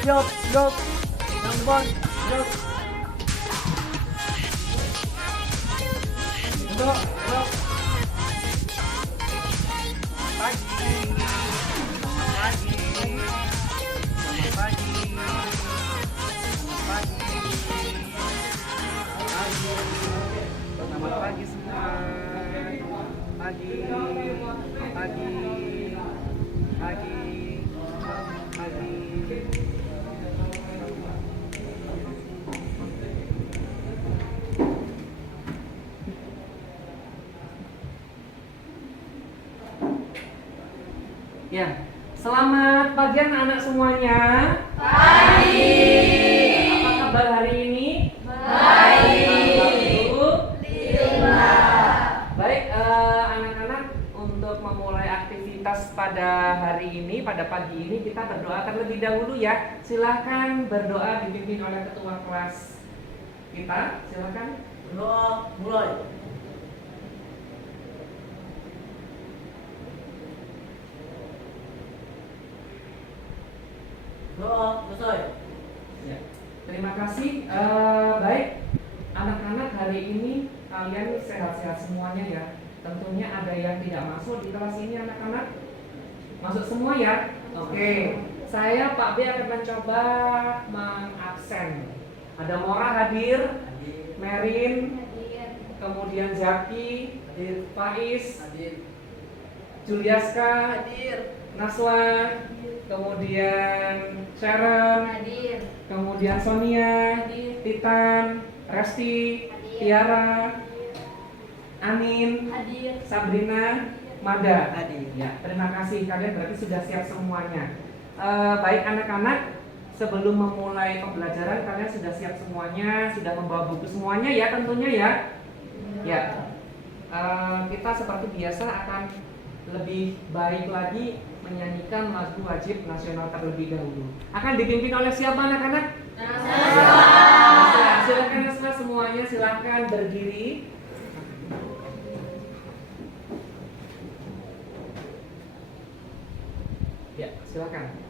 Yup, yup. Yang depan, yup. Duduk, duduk. Pagi. Selamat pagi. Selamat pagi. Selamat pagi. Pagi. Selamat pagi semua. Pagi. Pagi. Pagi. Pagi. Ya, selamat pagi anak-anak semuanya. Pagi. Apa kabar hari ini? Baik. 5. Baik, anak-anak, untuk memulai aktivitas pada hari ini, pada pagi ini kita berdoa terlebih dahulu ya. Silahkan berdoa dipimpin oleh ketua kelas kita. Silahkan Berdoa mulai. Doa selesai. ya. Terima kasih. Baik, anak-anak, hari ini kalian sehat-sehat semuanya ya. Tentunya ada yang tidak masuk di kelas ini anak-anak. Masuk semua ya? Oke. Saya Pak B akan mencoba mengabsen. Ada Mora hadir, Merin, kemudian Zaki, Hadir. Faiz, Hadir. Juliaska, Hadir. Naswa, kemudian Sharon, Hadir. kemudian Sonia, Hadir. Titan, Resti, Hadir. Tiara, Anin, Hadir. Sabrina, Mada. Hadir. Ya, terima kasih, kalian berarti sudah siap semuanya. Baik anak-anak, sebelum memulai pembelajaran kalian sudah siap semuanya, sudah membawa buku semuanya ya tentunya ya. Ya, kita seperti biasa akan lebih baik lagi menyanyikan lagu wajib nasional terlebih dahulu. Akan dipimpin oleh siapa anak-anak? Nah, silakan Nasma semuanya, silakan berdiri. Ya, silakan.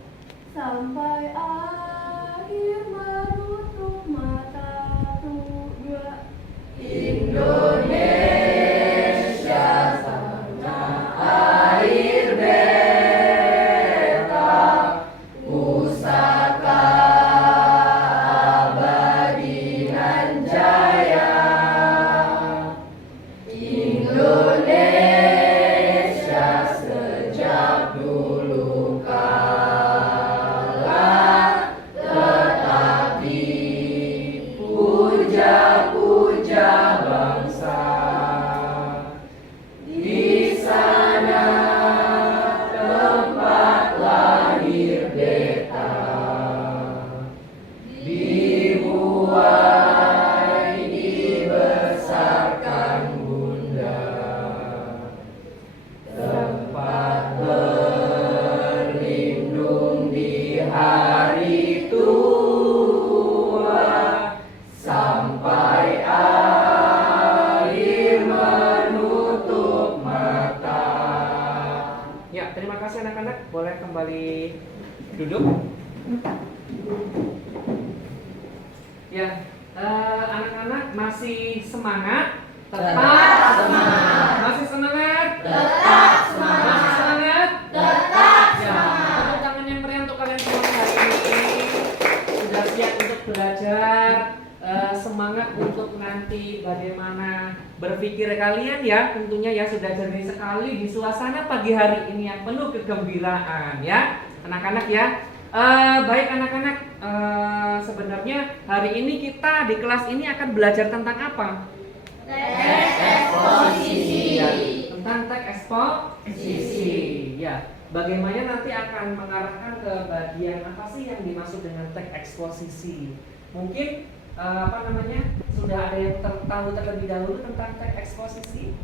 Sampai akhir menutup mata dua Indonesia tanah air beta pusaka abadi nan jaya Indonesia sejak dulu kala tetap dipuja-puja bangsa di sana tempat lahir beta dibuai dibesarkan bunda tempat berlindung di hari tua sampai akhir menutup mata. Ya, terima kasih anak-anak. Boleh kembali duduk. Ya, anak-anak masih semangat? Tetap semangat. Masih semangat? Tetap semangat. Masih semangat? Tetap Ya, tepuk tangan yang meriah untuk kalian semua hari ini. Sudah siap untuk belajar, semangat untuk nanti bagaimana berpikir kalian ya. Tentunya ya sudah jernih sekali di suasana pagi hari ini yang penuh kegembiraan ya, anak-anak ya. Baik anak-anak, sebenarnya hari ini kita di kelas ini akan belajar tentang apa? Teks eksposisi. Ya, tentang teks eksposisi. Ya, bagaimana nanti akan mengarahkan ke bagian apa sih yang dimaksud dengan teks eksposisi? Mungkin sudah ada yang tahu terlebih dahulu tentang teks eksposisi?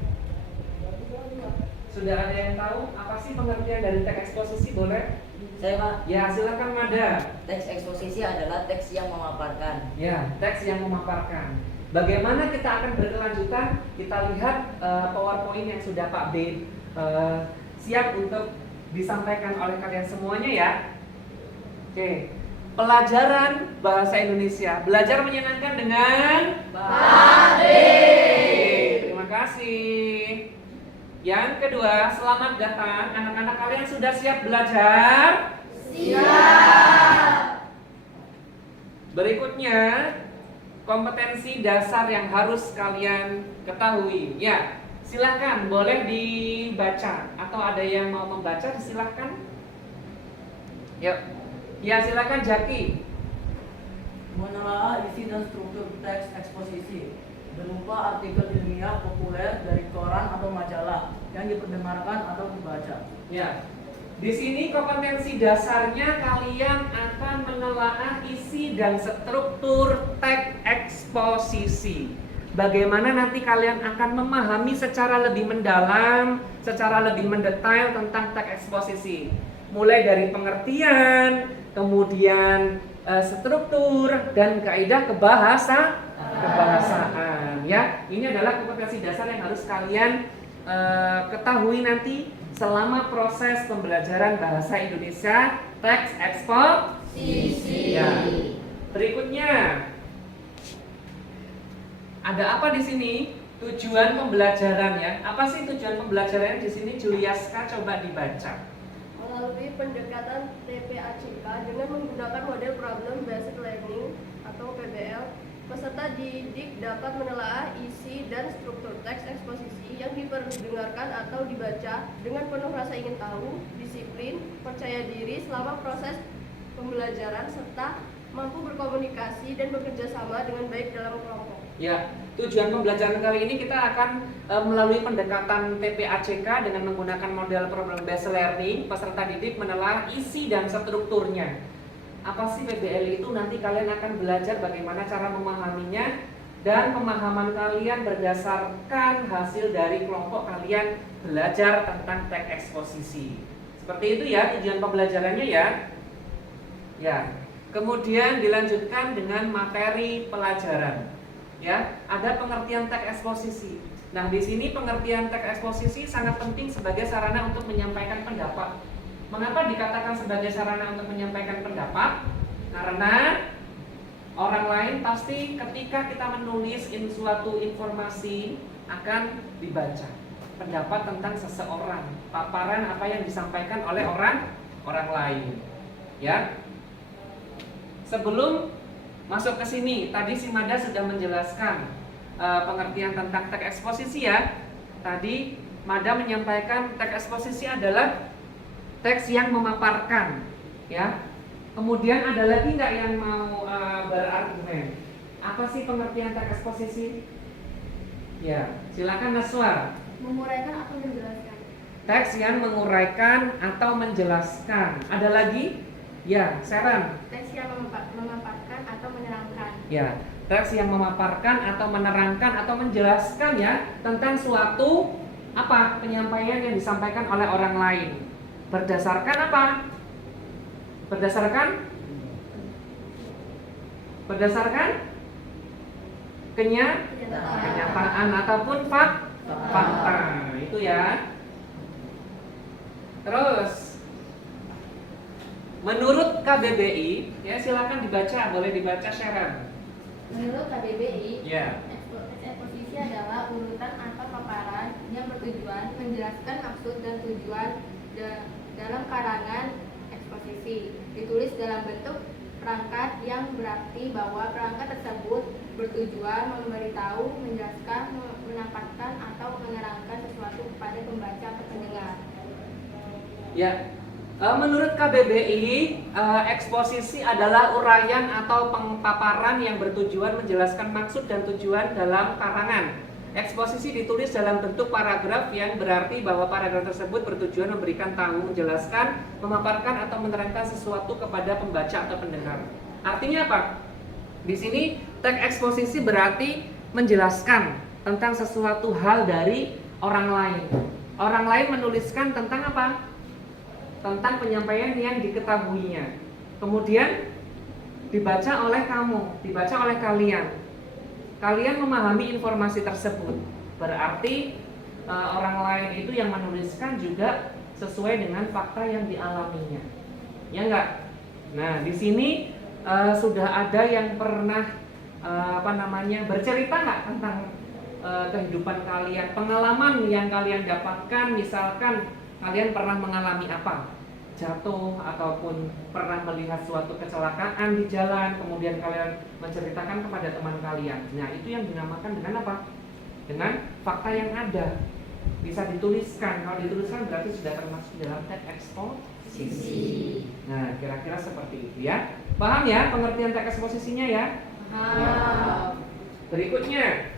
Sudah ada yang tahu apa sih pengertian dari teks eksposisi? Boleh? Saya Pak. Ya, silakan Mada. Teks eksposisi adalah teks yang memaparkan. Ya, teks yang memaparkan. Bagaimana kita akan berkelanjutan? Kita lihat PowerPoint yang sudah Pak B siap untuk disampaikan oleh kalian semuanya ya. Oke, pelajaran bahasa Indonesia. Belajar menyenangkan dengan terima kasih. Yang kedua, selamat datang. Anak-anak kalian sudah siap belajar? Siap. Berikutnya, kompetensi dasar yang harus kalian ketahui. Ya, silakan boleh dibaca atau ada yang mau membaca silahkan. Yuk. Ya, silakan Jaki. Menelaah isi dan struktur teks eksposisi berupa artikel ilmiah populer dari koran atau majalah yang diperdengarkan atau dibaca. Ya. Di sini kompetensi dasarnya kalian akan menelaah isi dan struktur teks eksposisi. Bagaimana nanti kalian akan memahami secara lebih mendalam, secara lebih mendetail tentang teks eksposisi. Mulai dari pengertian, kemudian struktur dan kaidah kebahasaan. Ya, ini adalah kompetensi dasar yang harus kalian ketahui nanti selama proses pembelajaran bahasa Indonesia teks eksposisi. Ya. Berikutnya, ada apa di sini? Tujuan pembelajaran ya. Apa sih tujuan pembelajaran di sini? Juliaska coba dibaca. Melalui pendekatan TPACK dengan menggunakan model Problem Based Learning atau PBL, peserta didik dapat menelaah isi dan struktur teks eksposisi yang diperdengarkan atau dibaca dengan penuh rasa ingin tahu, disiplin, percaya diri selama proses pembelajaran, serta mampu berkomunikasi dan bekerja sama dengan baik dalam kelompok. Ya, tujuan pembelajaran kali ini kita akan melalui pendekatan TPACK dengan menggunakan model Problem Based Learning. Peserta didik menelaah isi dan strukturnya. Apa sih PBL itu? Nanti kalian akan belajar bagaimana cara memahaminya dan pemahaman kalian berdasarkan hasil dari kelompok kalian belajar tentang teks eksposisi. Seperti itu ya tujuan pembelajarannya ya. Ya. Kemudian dilanjutkan dengan materi pelajaran. Ya, ada pengertian teks eksposisi. Nah, di sini pengertian teks eksposisi sangat penting sebagai sarana untuk menyampaikan pendapat. Mengapa dikatakan sebagai sarana untuk menyampaikan pendapat? Karena orang lain pasti ketika kita menulis suatu informasi akan dibaca pendapat tentang seseorang, paparan apa yang disampaikan oleh orang lain. Ya. Sebelum masuk ke sini, tadi si Mada sudah menjelaskan pengertian tentang teks eksposisi ya. Tadi Mada menyampaikan teks eksposisi adalah teks yang memaparkan, ya. Kemudian ada lagi nggak yang mau berargumen? Apa sih pengertian teks eksposisi? Ya, silakan Naswar. Menguraikan atau menjelaskan. Teks yang menguraikan atau menjelaskan. Ada lagi? Ya, Sharon. Teks yang memaparkan atau menerangkan. Ya, teks yang memaparkan atau menerangkan atau menjelaskan ya tentang suatu apa penyampaian yang disampaikan oleh orang lain. Berdasarkan apa? Berdasarkan kenyataan ataupun fakta. Itu ya. Terus menurut KBBI, ya silakan dibaca, boleh dibaca Sharon. Menurut KBBI, Ya. eksposisi adalah urutan atau paparan yang bertujuan menjelaskan maksud dan tujuan dalam karangan eksposisi. Ditulis dalam bentuk perangkat yang berarti bahwa perangkat tersebut bertujuan memberitahu, menjelaskan, menampakkan atau menerangkan sesuatu kepada pembaca atau pendengar. Ya. Menurut KBBI, eksposisi adalah uraian atau pemaparan yang bertujuan menjelaskan maksud dan tujuan dalam karangan. Eksposisi ditulis dalam bentuk paragraf yang berarti bahwa paragraf tersebut bertujuan memberikan tahu, menjelaskan, memaparkan atau menerangkan sesuatu kepada pembaca atau pendengar. Artinya apa? Di sini teks eksposisi berarti menjelaskan tentang sesuatu hal dari orang lain. Orang lain menuliskan tentang apa? Tentang penyampaian yang diketahuinya. Kemudian dibaca oleh kamu, dibaca oleh kalian. Kalian memahami informasi tersebut. Berarti orang lain itu yang menuliskan juga sesuai dengan fakta yang dialaminya. Ya enggak? Nah, di sini sudah ada yang pernah bercerita nggak tentang kehidupan kalian, pengalaman yang kalian dapatkan, misalkan kalian pernah mengalami apa? Jatuh ataupun pernah melihat suatu kecelakaan di jalan, kemudian kalian menceritakan kepada teman kalian. Nah, itu yang dinamakan dengan apa? Dengan fakta yang ada. Bisa dituliskan. Kalau dituliskan berarti sudah termasuk dalam teks eksposisi. Nah, kira-kira seperti itu ya. Paham ya pengertian teks eksposisinya ya? Paham. Berikutnya,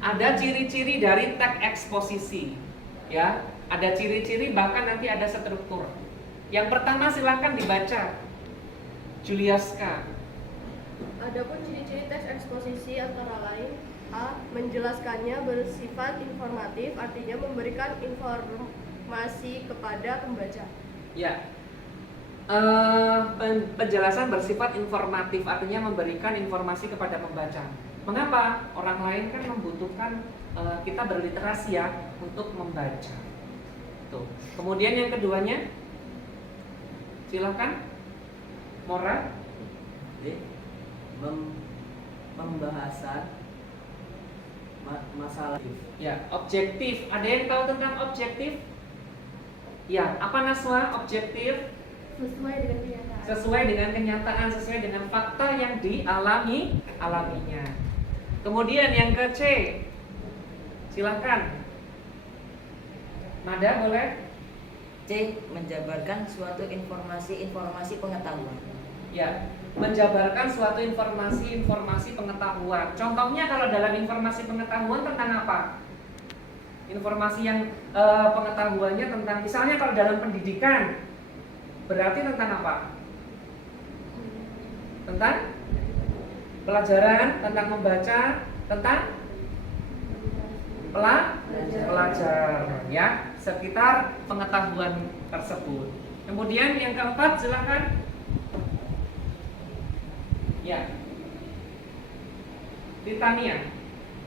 ada ciri-ciri dari teks eksposisi. Ya, ada ciri-ciri, bahkan nanti ada struktur. Yang pertama silakan dibaca, Juliaska. Adapun ciri-ciri teks eksposisi antara lain: A. Menjelaskannya bersifat informatif, artinya memberikan informasi kepada pembaca. Ya, penjelasan bersifat informatif, artinya memberikan informasi kepada pembaca. Mengapa? Orang lain kan membutuhkan kita berliterasi ya untuk membaca. Tuh. Kemudian yang keduanya, silakan, Mora. Pembahasan masalah. Ya, objektif. Ada yang tahu tentang objektif? Ya, apa Naswa? Objektif Sesuai dengan kenyataan. sesuai dengan kenyataan, sesuai dengan fakta yang alaminya. Kemudian yang ke C, silakan. Nada boleh? C. Menjabarkan suatu informasi pengetahuan. Ya, menjabarkan suatu informasi pengetahuan. Contohnya kalau dalam informasi pengetahuan tentang apa? Informasi yang pengetahuannya tentang, misalnya kalau dalam pendidikan, berarti tentang apa? Tentang pelajaran, tentang membaca, tentang pelajar, ya, sekitar pengetahuan tersebut. Kemudian yang keempat, silakan. Ya, Titania.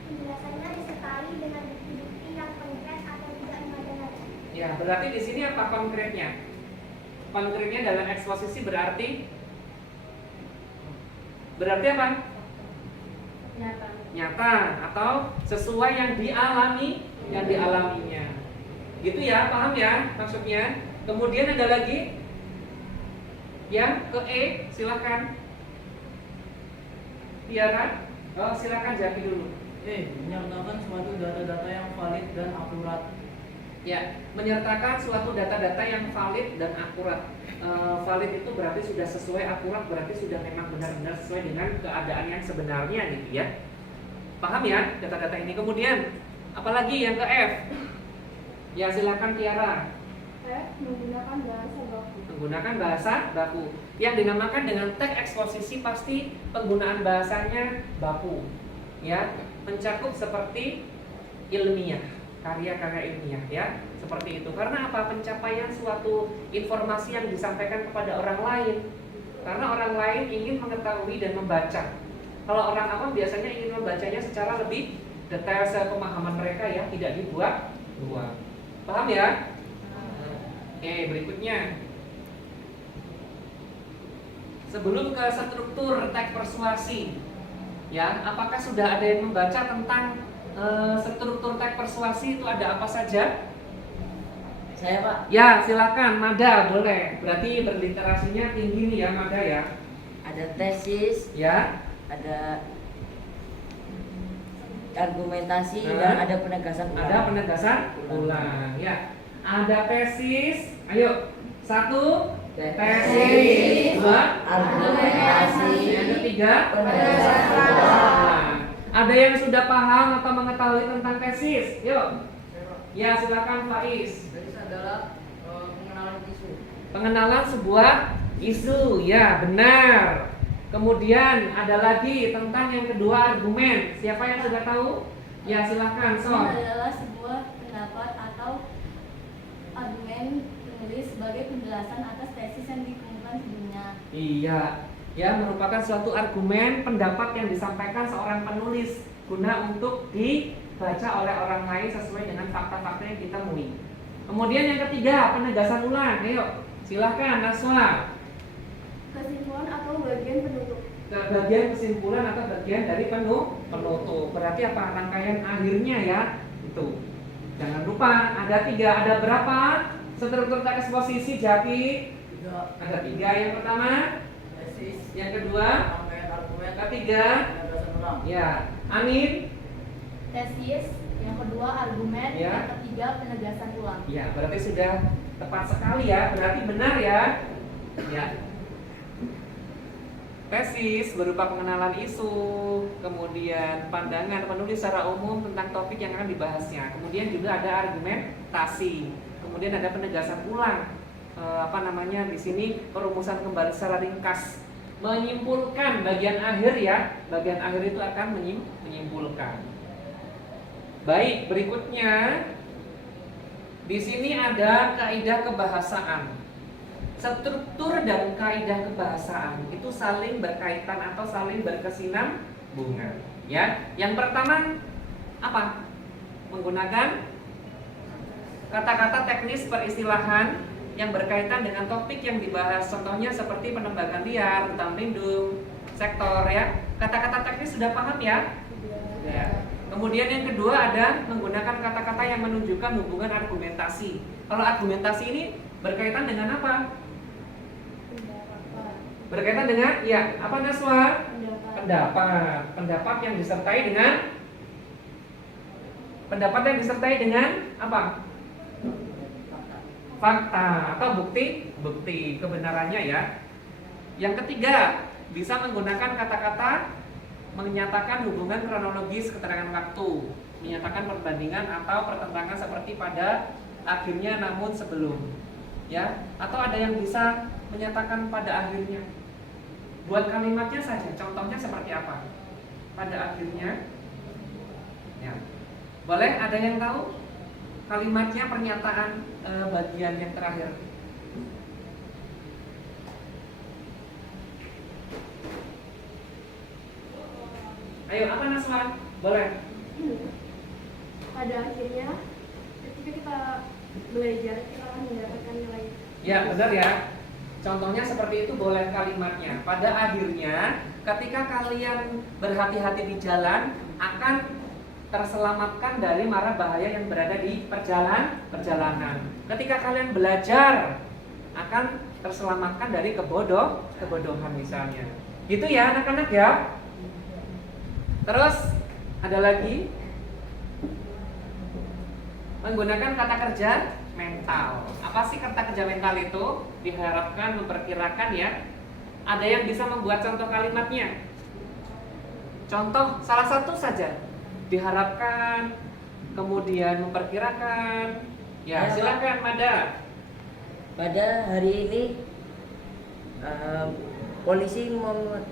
Penjelasannya disertai dengan bukti-bukti yang konkret atau tidak memadai. Ya, berarti di sini apa konkretnya? Konkretnya dalam eksposisi berarti apa? Nyata. Nyata atau sesuai yang dialaminya. Gitu ya, paham ya maksudnya? Kemudian ada lagi yang ke E, silakan. Tiara, silakan Jaki dulu. Menyertakan suatu data-data yang valid dan akurat. Ya, menyertakan suatu data-data yang valid dan akurat. Valid itu berarti sudah sesuai, akurat berarti sudah memang benar-benar sesuai dengan keadaan yang sebenarnya gitu ya. Paham ya data-data ini? Kemudian apalagi yang ke F? Ya, silakan Tiara. Menggunakan bahasa baku. Menggunakan bahasa baku. Yang dinamakan dengan teks eksposisi pasti penggunaan bahasanya baku. Ya, mencakup seperti ilmiah, karya-karya ilmiah ya, seperti itu. Karena apa? Pencapaian suatu informasi yang disampaikan kepada orang lain. Karena orang lain ingin mengetahui dan membaca. Kalau orang awam biasanya ingin membacanya secara lebih detail sepemahaman mereka ya, tidak dibuat-buat. Paham ya? Oke, berikutnya. Sebelum ke struktur teks persuasi, ya, apakah sudah ada yang membaca tentang struktur teks persuasi itu ada apa saja? Saya, Pak. Ya, silakan, Mada boleh. Berarti berliterasinya tinggi nih ya, Mada ya. Ada tesis, Ya, ada argumentasi, Nah. dan ada penegasan ulang. ada penegasan ulang. Ya, ada tesis. Ayo, satu. Tesis. Dua. Argumentasi, Yang ketiga. penegasan ulang. Nah, ada yang sudah paham atau mengetahui tentang tesis? Yuk. Ya, silakan Faiz. Tesis adalah pengenalan isu. Pengenalan sebuah isu, ya benar. Kemudian ada lagi tentang yang kedua, argumen. Siapa yang sudah tahu? Ya silakan, Son. adalah sebuah pendapat atau argumen penulis sebagai penjelasan atas tesis yang dikemukakan sebelumnya. Iya, ya merupakan suatu argumen pendapat yang disampaikan seorang penulis guna untuk dibaca oleh orang lain sesuai dengan fakta-fakta yang kita temui. Kemudian yang ketiga, penegasan ulang. Ayo, Silahkan Naswa. Kesimpulan atau bagian penutup. Bagian kesimpulan atau bagian dari penutup. Berarti apa? Rangkaian akhirnya ya. Itu. Jangan lupa ada 3. Ada berapa struktur teks eksposisi Jaki? 3. Ada 3. Yang pertama, Tesis, yang kedua, rangkaian argumen, ketiga. penegasan ulang. Ya, Amin. Tesis, yang kedua argumen, Ya. yang ketiga penegasan ulang. Ya, berarti sudah tepat sekali ya. Berarti benar ya. Ya. Tesis berupa pengenalan isu, kemudian pandangan penulis secara umum tentang topik yang akan dibahasnya. Kemudian juga ada argumentasi, kemudian ada penegasan ulang. Di sini perumusan kembali secara ringkas, menyimpulkan bagian akhir ya. Bagian akhir itu akan menyimpulkan. Baik, berikutnya di sini ada kaidah kebahasaan. Struktur dan kaidah kebahasaan itu saling berkaitan atau saling berkesinambungan. Ya, yang pertama apa? Menggunakan kata-kata teknis peristilahan yang berkaitan dengan topik yang dibahas. Contohnya seperti penembakan liar, hutan lindung, sektor ya. Kata-kata teknis sudah paham ya? Ya. Kemudian yang kedua ada menggunakan kata-kata yang menunjukkan hubungan argumentasi. Kalau argumentasi ini berkaitan dengan apa? Berkaitan dengan ya apa Naswa? Pendapat yang disertai dengan apa? Fakta atau bukti kebenarannya ya. Yang ketiga, bisa menggunakan kata-kata menyatakan hubungan kronologis keterangan waktu, menyatakan perbandingan atau pertentangan seperti pada akhirnya namun sebelum. Ya, atau ada yang bisa menyatakan pada akhirnya. Buat kalimatnya saja, contohnya seperti apa? Pada akhirnya. Ya. Boleh ada yang tahu kalimatnya, pernyataan bagian yang terakhir? Ayo, apa Naswa? Boleh. Pada akhirnya, ketika kita belajar, kita akan mendapatkan nilai. Ya, benar ya. Contohnya seperti itu boleh kalimatnya. Pada akhirnya, ketika kalian berhati-hati di jalan, akan terselamatkan dari mara bahaya yang berada di perjalanan. Ketika kalian belajar, akan terselamatkan dari kebodohan misalnya. Gitu ya anak-anak ya. Terus ada lagi menggunakan kata kerja mental. Apa sih kata kerja mental itu? Diharapkan memperkirakan ya. Ada yang bisa membuat contoh kalimatnya. Contoh salah satu saja. Diharapkan, kemudian memperkirakan. Ya, silakan Mada. Pada hari ini polisi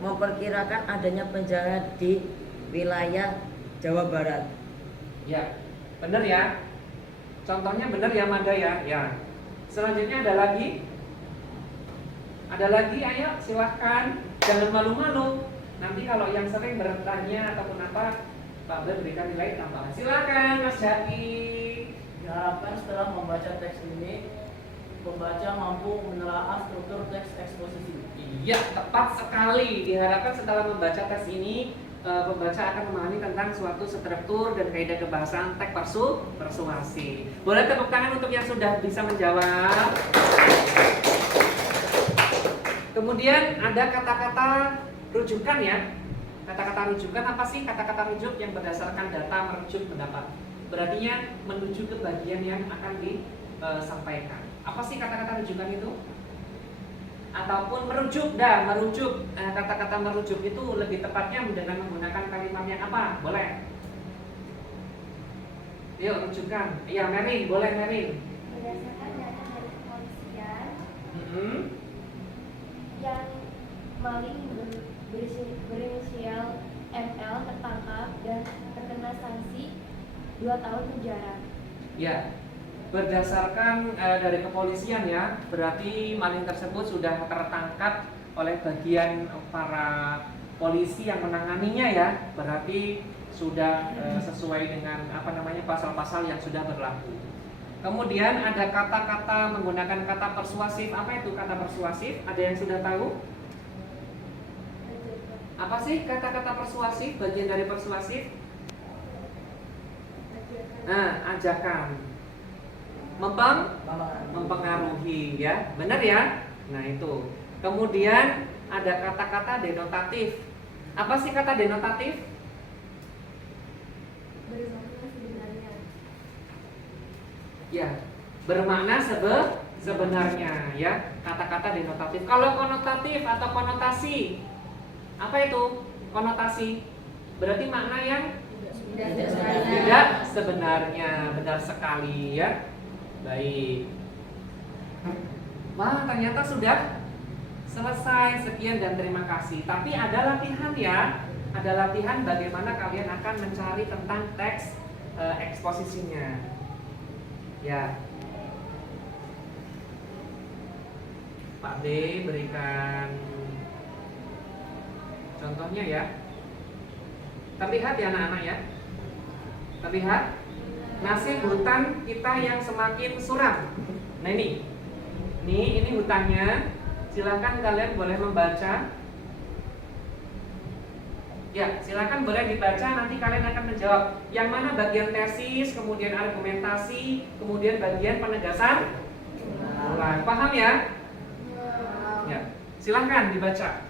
memperkirakan adanya penjara di wilayah Jawa Barat. Ya, benar ya. Contohnya benar ya Mada ya. Ya. Selanjutnya ada lagi. Ada lagi, ayo silahkan. Jangan malu-malu. Nanti kalau yang sering bertanya ataupun apa, Pak Abel berikan nilai tambahan. Silakan Mas Jaki. Diharapkan setelah membaca teks ini, pembaca mampu menelaah struktur teks eksposisi. Iya, tepat sekali. Diharapkan setelah membaca teks ini, pembaca akan memahami tentang suatu struktur dan kaidah kebahasaan teks persuasi. Boleh tepuk tangan untuk yang sudah bisa menjawab. Kemudian ada kata-kata rujukan ya. Kata-kata rujukan apa sih? Kata-kata rujuk yang berdasarkan data merujuk pendapat. Berarti menuju ke bagian yang akan disampaikan. Apa sih kata-kata rujukan itu? Ataupun merujuk. Kata-kata merujuk itu lebih tepatnya dengan menggunakan kalimat yang apa? Boleh. Yuk rujukan. Iya Merin, boleh Merin. Berdasarkan data dari kepolisian, yang maling berinisial ML tertangkap dan terkena sanksi 2 tahun penjara. Ya, berdasarkan dari kepolisian ya, berarti maling tersebut sudah tertangkap oleh bagian para polisi yang menanganinya ya, berarti sudah sesuai dengan pasal-pasal yang sudah berlaku. Kemudian ada kata-kata menggunakan kata persuasif. Apa itu kata persuasif? Ada yang sudah tahu? Apa sih kata-kata persuasif? Bagian dari persuasif? Nah, ajakan, mempengaruhi, ya, benar ya? Nah itu. Kemudian ada kata-kata denotatif. Apa sih kata denotatif? Bermakna sebenarnya. Ya, bermakna sebenarnya, ya. Kata-kata denotatif. Kalau konotatif atau konotasi, apa itu konotasi? Berarti makna yang tidak sebenarnya. Benar sekali, ya. Baik. Wah, ternyata sudah selesai. Sekian dan terima kasih. Tapi ada latihan, ya. Ada latihan bagaimana kalian akan mencari tentang teks eksposisinya. Ya. Pak D berikan contohnya, ya. Terlihat ya anak-anak, ya. Terlihat nasib hutan kita yang semakin suram. Nah ini hutannya. Silakan kalian boleh membaca. Ya, silakan boleh dibaca. Nanti kalian akan menjawab yang mana bagian tesis, kemudian argumentasi, kemudian bagian penegasan ulang. Paham ya? Ya, silakan dibaca.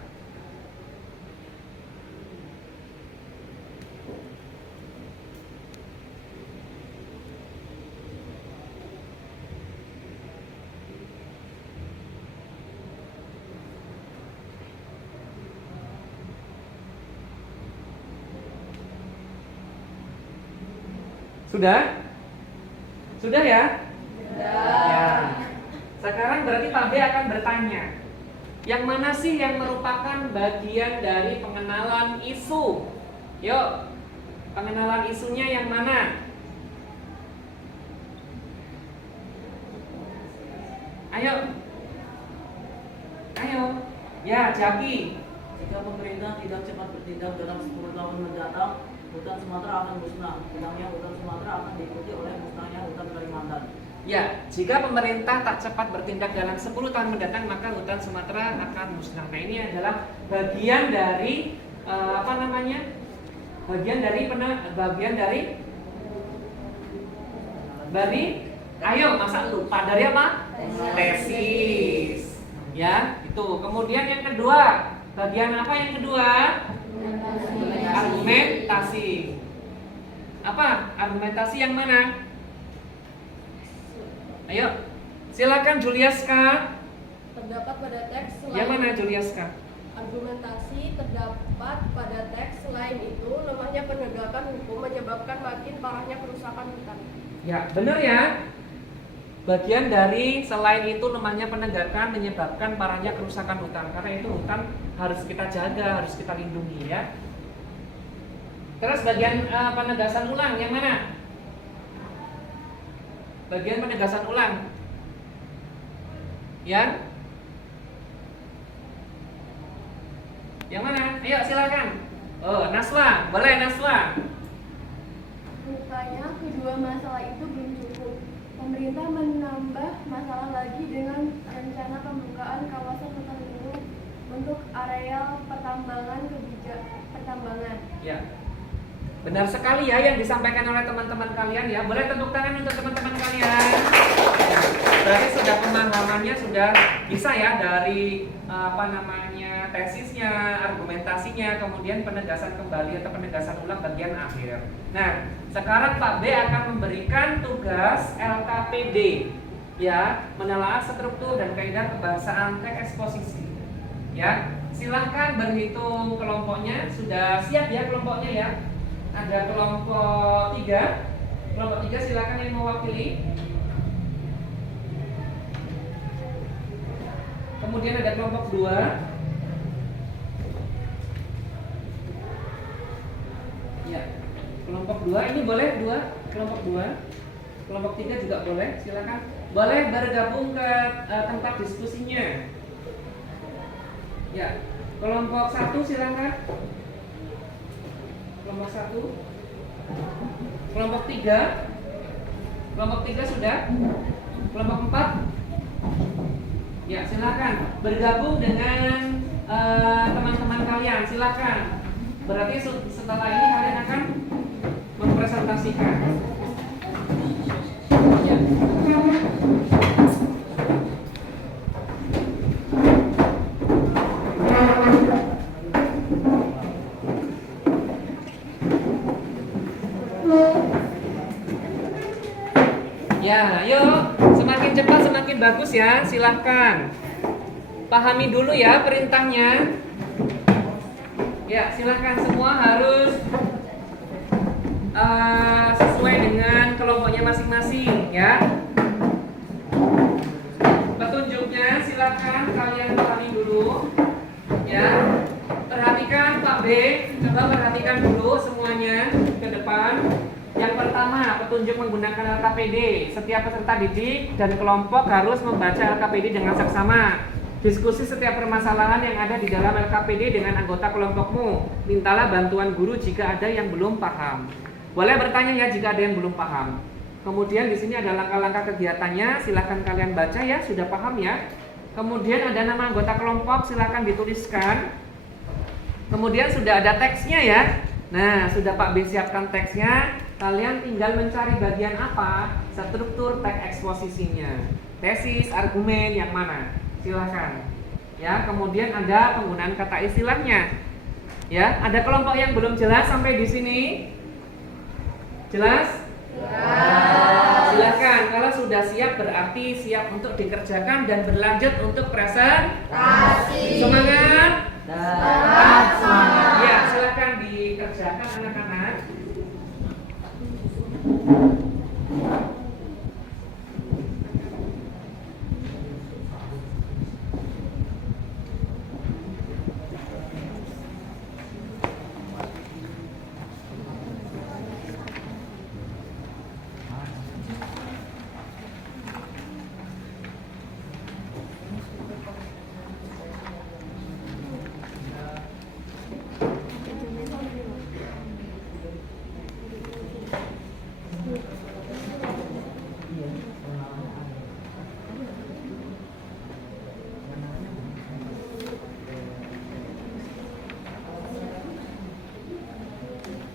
Sudah? Sudah ya? Ya. Sekarang berarti Pak B akan bertanya, yang mana sih yang merupakan bagian dari pengenalan isu? Yuk, pengenalan isunya yang mana? Ayo. Ayo. Ya, Jaki. Jika pemerintah tidak cepat bertindak dalam 10 tahun mendatang, hutan Sumatera akan musnah. Hilangnya hutan Sumatera akan diikuti oleh musnahnya hutan Kalimantan. Ya, jika pemerintah tak cepat bertindak dalam 10 tahun mendatang, maka hutan Sumatera akan musnah. Nah, ini adalah bagian dari ayo masa lupa dari apa? Tesis. Ya, itu. Kemudian yang kedua, bagian apa yang kedua? Argumentasi. Apa? Argumentasi yang mana? Ayo, silakan Juliaska. Terdapat pada teks selain Yang mana Juliaska? argumentasi terdapat pada teks selain itu lemahnya penegakan hukum menyebabkan makin parahnya kerusakan hutan. Ya, benar ya. Bagian dari selain itu lemahnya penegakan menyebabkan parahnya kerusakan hutan. Karena itu hutan harus kita jaga, harus kita lindungi, ya. Terus bagian penegasan ulang yang mana? Bagian penegasan ulang. Yang mana? Ayo silakan. Oh, Naswa, boleh Naswa. Rupanya kedua masalah itu belum cukup. Pemerintah menambah masalah lagi dengan rencana pembukaan kawasan hutan lindung untuk areal pertambangan pertambangan. Ya. Benar sekali ya yang disampaikan oleh teman-teman kalian, ya. Boleh tepuk tangan untuk teman-teman kalian. Ya. Berarti sudah pemahamannya sudah bisa ya dari tesisnya, argumentasinya, kemudian penegasan kembali atau penegasan ulang bagian akhir. Nah, sekarang Pak B akan memberikan tugas LKPD, ya, menelaah struktur dan kaidah kebahasaan teks eksposisi. Ya, silahkan berhitung kelompoknya. Sudah siap ya kelompoknya, ya? Ada kelompok 3. Kelompok 3 silakan yang mewakili. Kemudian ada kelompok 2. Ya, kelompok 2 ini boleh 2, kelompok 2. Kelompok 3 juga boleh, silakan. Boleh bergabung ke tempat diskusinya. Ya, kelompok 1 silakan. Kelompok 1. Kelompok 3. Kelompok 3 sudah? Kelompok 4? Ya, silakan bergabung dengan teman-teman kalian, silakan. Berarti setelah ini kalian akan mempresentasikan. Ya. Ya, yuk, semakin cepat semakin bagus ya, silahkan. Pahami dulu ya perintahnya. Ya, silahkan semua harus sesuai dengan kelompoknya masing-masing ya. Petunjuknya silahkan kalian pahami dulu ya. Perhatikan Pak B, coba perhatikan dulu semuanya ke depan. Yang pertama, petunjuk menggunakan LKPD. Setiap peserta didik dan kelompok harus membaca LKPD dengan seksama. Diskusi setiap permasalahan yang ada di dalam LKPD dengan anggota kelompokmu. Mintalah bantuan guru jika ada yang belum paham. Boleh bertanya ya jika ada yang belum paham. Kemudian di sini ada langkah-langkah kegiatannya. Silahkan kalian baca ya, sudah paham ya. Kemudian ada nama anggota kelompok, silahkan dituliskan. Kemudian sudah ada teksnya ya. Nah, sudah Pak B siapkan teksnya. Kalian tinggal mencari bagian apa, struktur teks eksposisinya, tesis, argumen yang mana, silahkan. Ya, kemudian ada penggunaan kata istilahnya. Ya, ada kelompok yang belum jelas sampai di sini? Jelas? Ya. Silahkan. Kalau sudah siap berarti siap untuk dikerjakan dan berlanjut untuk presentasi. Semangat. Semangat. Ya, silahkan dikerjakan anak-anak.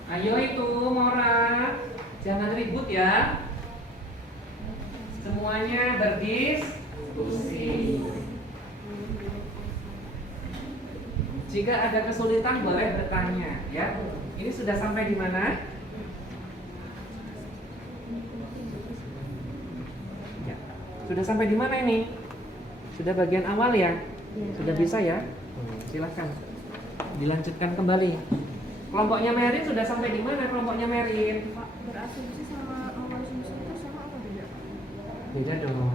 Ayo itu Mora, jangan ribut ya. Semuanya berdiskusi. Jika ada kesulitan boleh bertanya ya. Ini sudah sampai di mana? Ya. Sudah sampai di mana ini? Sudah bagian awal ya? Sudah bisa ya? Silahkan dilanjutkan kembali. Kelompoknya Merin sudah sampai di mana kelompoknya Merin? Berasumsi sama mengkonsumsi itu sama apa beda? Beda dong.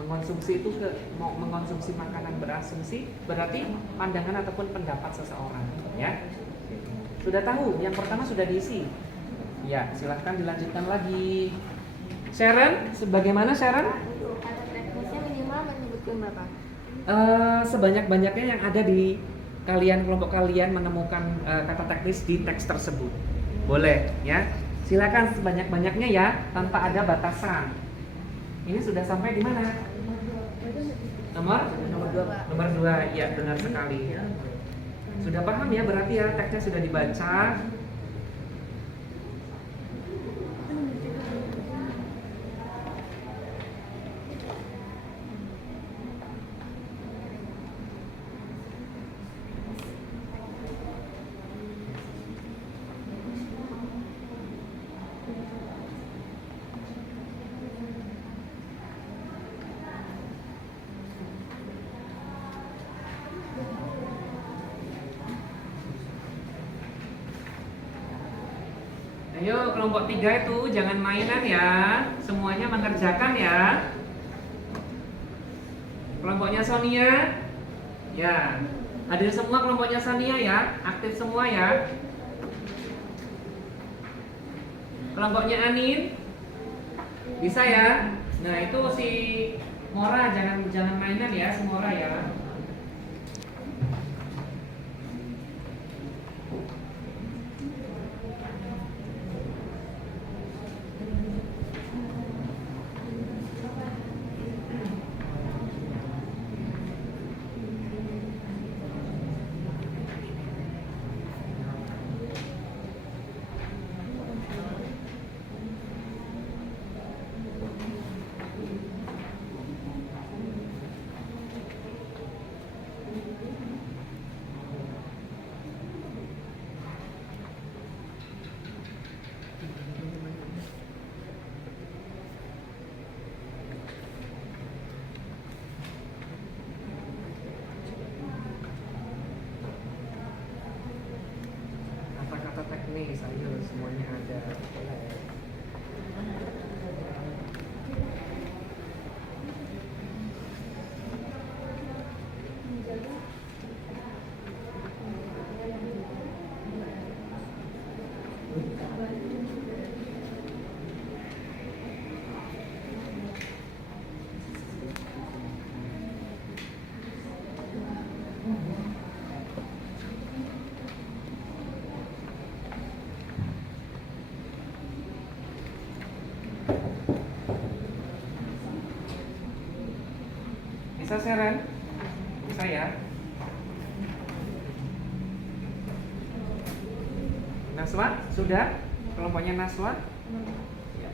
Mengkonsumsi itu mau mengkonsumsi makanan berasumsi berarti pandangan ataupun pendapat seseorang, ya. Sudah tahu? Yang pertama sudah diisi. Ya, silahkan dilanjutkan lagi. Sharon, sebagaimana Sharon? Kata teknisnya minimal menyebutkan berapa? Sebanyak-banyaknya yang ada di kalian, kelompok kalian menemukan kata teknis di teks tersebut. Boleh ya. Silakan sebanyak-banyaknya ya, tanpa ada batasan. Ini sudah sampai di mana? Nomor 2. Nomor 2. Ya, benar sekali. Sudah paham ya berarti ya, teksnya sudah dibaca. Ayo kelompok 3 itu jangan mainan ya. Semuanya mengerjakan ya. Kelompoknya Sonia. Ya. Hadir semua kelompoknya Sonia ya. Aktif semua ya. Kelompoknya Anin. Bisa ya. Nah, itu si Mora jangan mainan ya, si Mora ya. pakai sayur, semuanya ada. Boleh. Bisa Seren? Bisa ya? Naswa? Sudah? Kelompoknya Naswa? Ya.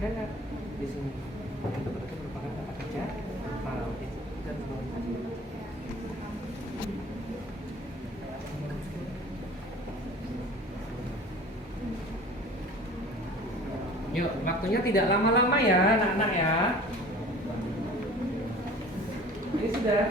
Ada nggak di sini? Itu berarti merupakan kata kerja atau dan Yuk, waktunya tidak lama-lama ya, anak-anak ya. Ini sudah.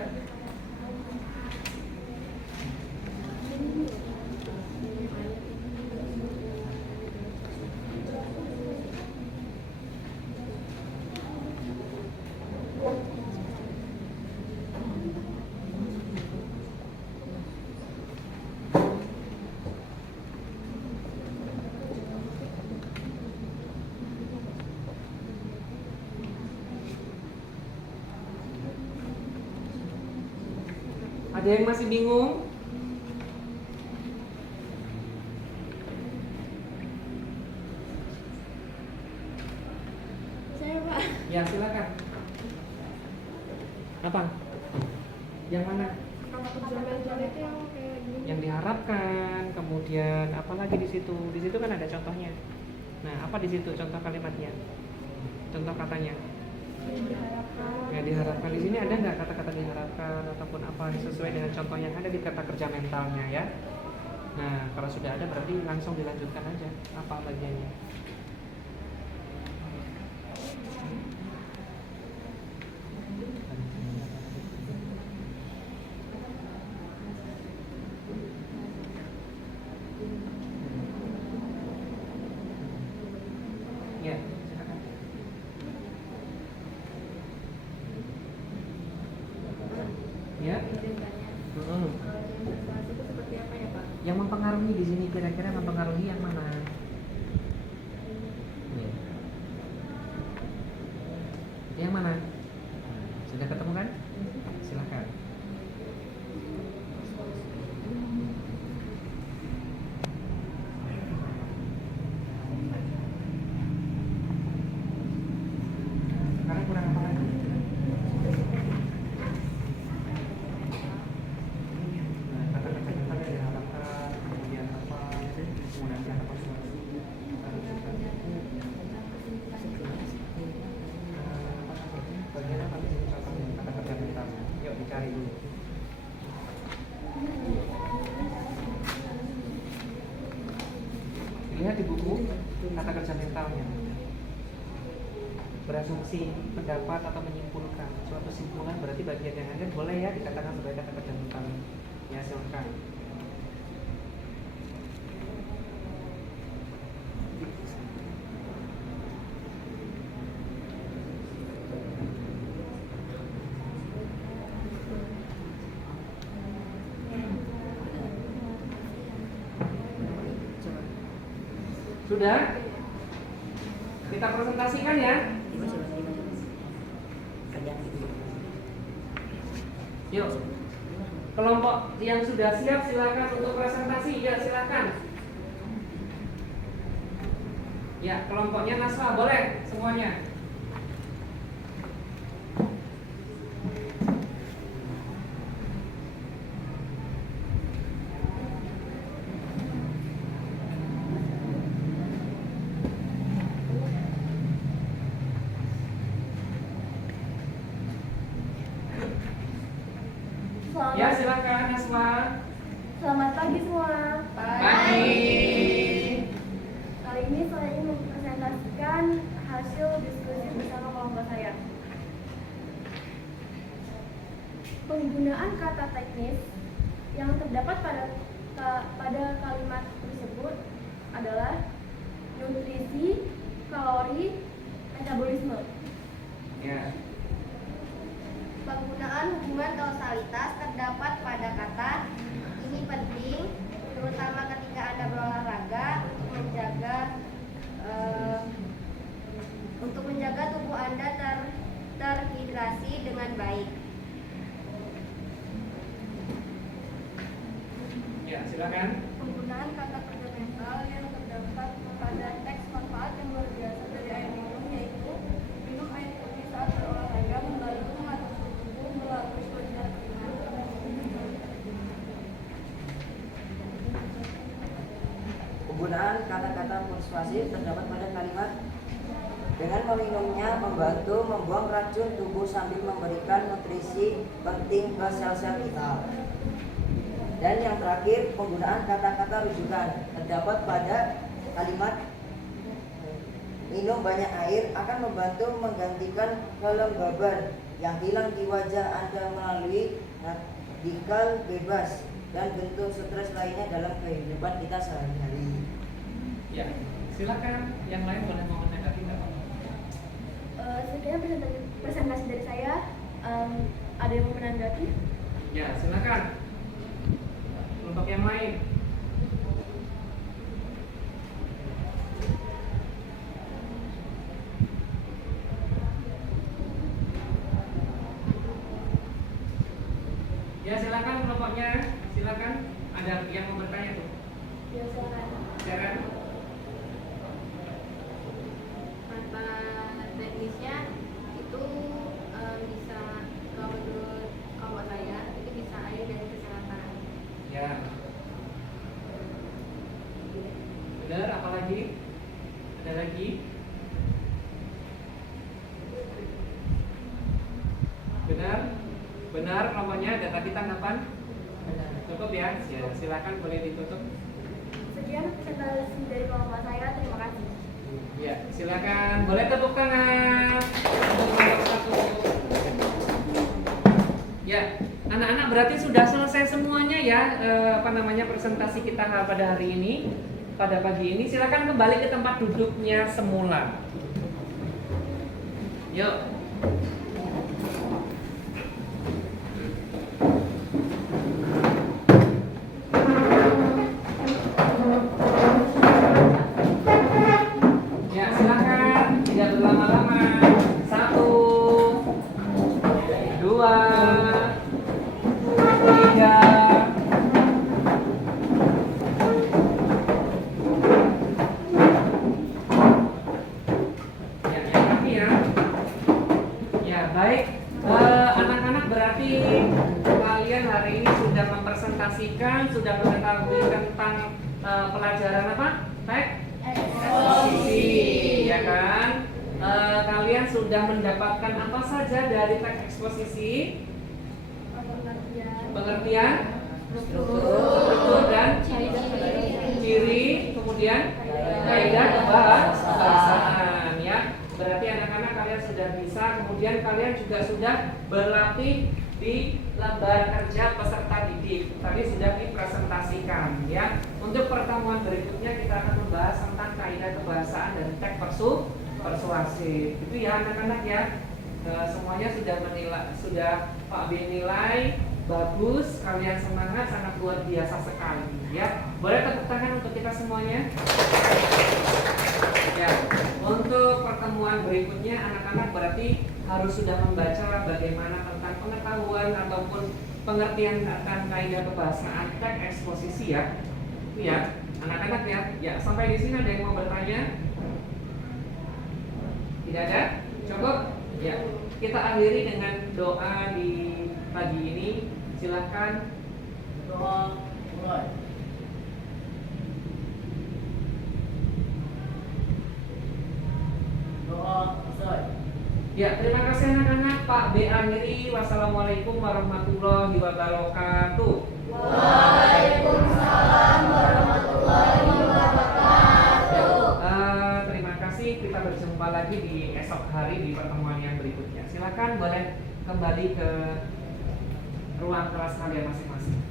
Ada yang masih bingung? Saya Pak. Ya silakan. Apa? Yang mana? Kata kerja mental itu yang kayak gini. Yang diharapkan, kemudian apa lagi di situ? Di situ kan ada contohnya. Nah, apa di situ contoh kalimatnya? Contoh katanya? Ya diharapkan di sini ada nggak kata-kata diharapkan ataupun apa sesuai dengan contoh yang ada di kata kerja mentalnya ya? Nah, kalau sudah ada berarti langsung dilanjutkan aja apa bagiannya. Ya, silakan. Ya. Yang mempengaruhi di sini kira-kira mempengaruhi yang mana? Lihat di buku kata kerja mentalnya. Berasumsi, pendapat atau menyimpulkan suatu simpulan, berarti bagian yang ada boleh ya dikatakan sebagai kata kerja mental. Ya, silakan. Sudah? Kita presentasikan ya. Yuk. Kelompok yang sudah siap silakan untuk presentasi. Ya, silakan. Ya, kelompoknya Naswa boleh semuanya. Ya, silakan Naswa. Selamat pagi semua. Pagi. Kali ini saya ingin mempresentasikan hasil diskusi bersama kelompok saya. Penggunaan kata teknis yang terdapat pada kalimat tersebut adalah nutrisi, kalori, metabolisme. Ya. Penggunaan hubungan kausalitas terdapat pada kata ini penting, terutama ketika Anda berolahraga untuk menjaga tubuh Anda terhidrasi dengan baik. Ya, silakan. Penggunaan kata kerja mental yang terdapat pada teks manfaat yang luar biasa dari air minum, yaitu minum air putih saat berolahraga membantu mengatur tubuh melalui kelenjar keringat. Penggunaan kata-kata persuasif terdapat pada kalimat dengan meminumnya membantu membuang racun tubuh sambil memberikan nutrisi penting ke sel-sel kita. Dan yang terakhir, penggunaan kata-kata rujukan terdapat pada kalimat minum banyak air akan membantu menggantikan kelembaban yang hilang di wajah Anda melalui radikal bebas dan bentuk stres lainnya dalam kehidupan kita sehari-hari. Ya, silakan. Yang lain boleh mau menanggapi nggak? Sekian presentasi dari saya. Ada yang mau menanggapi? Ya, silakan. Kelompok yang lain. Ya, silakan kelompoknya. Silakan. Ada yang mau bertanya tuh? Ya, silakan. Silakan. Kata teknisnya itu bisa, kalau menurut kelompok saya itu bisa air dan kesehatan. Ya. Benar, apa lagi? Ada lagi? Benar? Benar kelompoknya, dan tadi tanggapan? Cukup ya? Ya, silakan boleh ditutup. Sekian presentasi dari kelompok saya. Terima kasih. Ya, silakan. Boleh tepuk tangan untuk kelompok satu. Ya, anak-anak berarti sudah selesai semuanya ya, presentasi kita pada hari ini, pada pagi ini. Silakan kembali ke tempat duduknya semula. Yuk. Ya, silakan. Tidak berlama-lama. 1, 2, 3. Ya, yang kami ya. Ya, baik. Anak-anak berarti kalian hari ini sudah mempresentasikan, sudah mengetahui tentang pelajaran apa? Teks eksposisi, ya kan? Kalian sudah mendapatkan apa saja dari teks eksposisi? Pengertian, struktur dan ciri, kemudian kemudian kaidah kebahasaan ya. Berarti anak-anak kalian sudah bisa, kemudian kalian juga sudah berlatih di lembar kerja peserta didik. Tadi sudah dipresentasikan ya. Untuk pertemuan berikutnya kita akan membahas tentang kaidah kebahasaan dan teks persuasif. Itu ya anak-anak ya. Semuanya sudah menilai, sudah Pak B nilai bagus, kalian semangat, sangat luar biasa sekali ya. Boleh tepuk tangan untuk kita semuanya. Ya, untuk pertemuan berikutnya anak-anak berarti harus sudah membaca bagaimana tentang pengetahuan ataupun pengertian akan kaidah kebahasaan teks eksposisi ya. Itu ya, anak-anak ya. Ya, sampai di sini ada yang mau bertanya? Tidak ada? Coba ya. Kita akhiri dengan doa di pagi ini. Silakan. Doa mulai. Doa selesai. Ya, terima kasih anak-anak. Pak B akhiri. Wassalamualaikum warahmatullahi wabarakatuh. Waalaikumsalam warahmatullahi wabarakatuh. Terima kasih. Kita berjumpa lagi di esok hari di pertemuan yang berikutnya. Silakan boleh kembali ke ruang kelas kalian masing-masing.